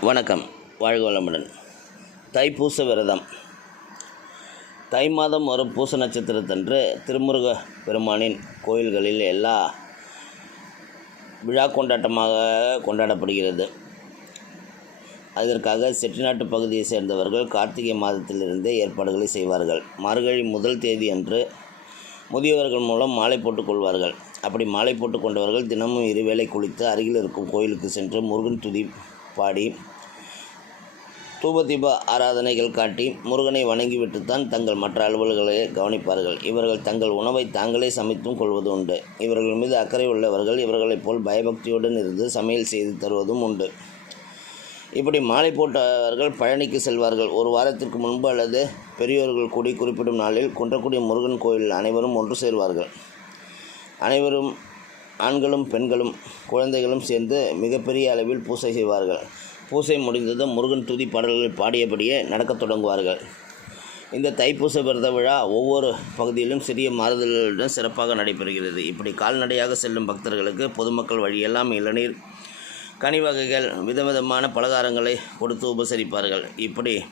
வணக்கம். வாழ்க வளமுடன். தைப்பூச விரதம். தை மாதம் ஒரு பூச நட்சத்திரத்தன்று திருமுருக பெருமானின் கோயில்களில் எல்லா விழா கொண்டாட்டமாக கொண்டாடப்படுகிறது. அதற்காக செட்டிநாட்டு பகுதியை சேர்ந்தவர்கள் கார்த்திகை மாதத்திலிருந்தே ஏற்பாடுகளை செய்வார்கள். மார்கழி முதல் தேதி அன்று முதியவர்கள் மூலம் மாலை போட்டுக் கொள்வார்கள் அப்படி மாலை போட்டுக் கொண்டவர்கள் தினமும் இருவேளை குளித்து அருகில் இருக்கும் கோயிலுக்கு சென்று முருகன் துதி பாடி தூபதீப ஆராதனைகள் காட்டி முருகனை வணங்கிவிட்டுத்தான் தங்கள் மற்ற அலுவல்களை கவனிப்பார்கள். இவர்கள் தங்கள் உணவை தாங்களே சமைத்தும் கொள்வது உண்டு. இவர்கள் மீது அக்கறை உள்ளவர்கள் இவர்களைப் போல் பயபக்தியுடன் இருந்து சமையல் செய்து தருவதும் உண்டு. இப்படி மாலை போட்டவர்கள் பழனிக்கு செல்வார்கள். ஒரு வாரத்திற்கு முன்பு அல்லது பெரியோர்கள் கூடி குறிப்பிடும் நாளில் குன்றக்குடி முருகன் கோயில் அனைவரும் ஒன்று சேர்வார்கள். அனைவரும் ஆண்களும் பெண்களும் குழந்தைகளும் சேர்ந்து மிகப்பெரிய அளவில் பூசை செய்வார்கள். பூசை முடிந்ததும் முருகன் துதி பாடல்களை பாடியபடியே நடக்கத் தொடங்குவார்கள். இந்த தைப்பூச விரத விழா ஒவ்வொரு பகுதியிலும் சிறிய மாறுதல்களுடன் சிறப்பாக நடைபெறுகிறது. இப்படி கால்நடையாக செல்லும் பக்தர்களுக்கு பொதுமக்கள் வழியெல்லாம் இளநீர் கனி வகைகள் விதவிதமான பலகாரங்களை கொடுத்து உபசரிப்பார்கள். இப்படி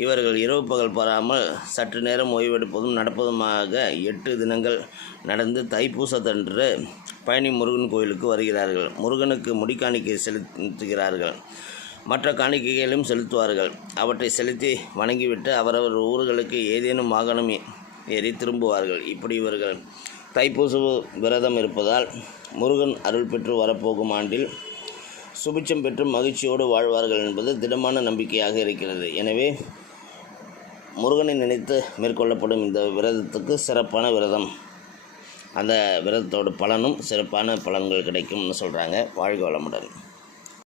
இவர்கள் இரவு பகல் பாராமல் சற்று நேரம் ஓய்வெடுப்பதும் நடப்பதுமாக எட்டு தினங்கள் நடந்து தைப்பூசத்தன்று பழனி முருகன் கோயிலுக்கு வருகிறார்கள். முருகனுக்கு முடிக்காணிக்கை செலுத்துகிறார்கள். மற்ற காணிக்கைகளும் செலுத்துவார்கள். அவற்றை செலுத்தி வணங்கிவிட்டு அவரவர் ஊர்களுக்கு ஏதேனும் வாகனம் ஏறி திரும்புவார்கள். இப்படி இவர்கள் தைப்பூச விரதம் இருப்பதால் முருகன் அருள் பெற்று வரப்போகும் ஆண்டில் சுபிச்சம் பெற்று மகிழ்ச்சியோடு வாழ்வார்கள் என்பது திடமான நம்பிக்கையாக இருக்கிறது. எனவே முருகனை நினைத்து மேற்கொள்ளப்படும் இந்த விரதத்துக்கு சிறப்பான விரதம். அந்த விரதத்தோட பலனும் சிறப்பான பலன்கள் கிடைக்கும்னு சொல்கிறாங்க வாழ்க வளமுடன்.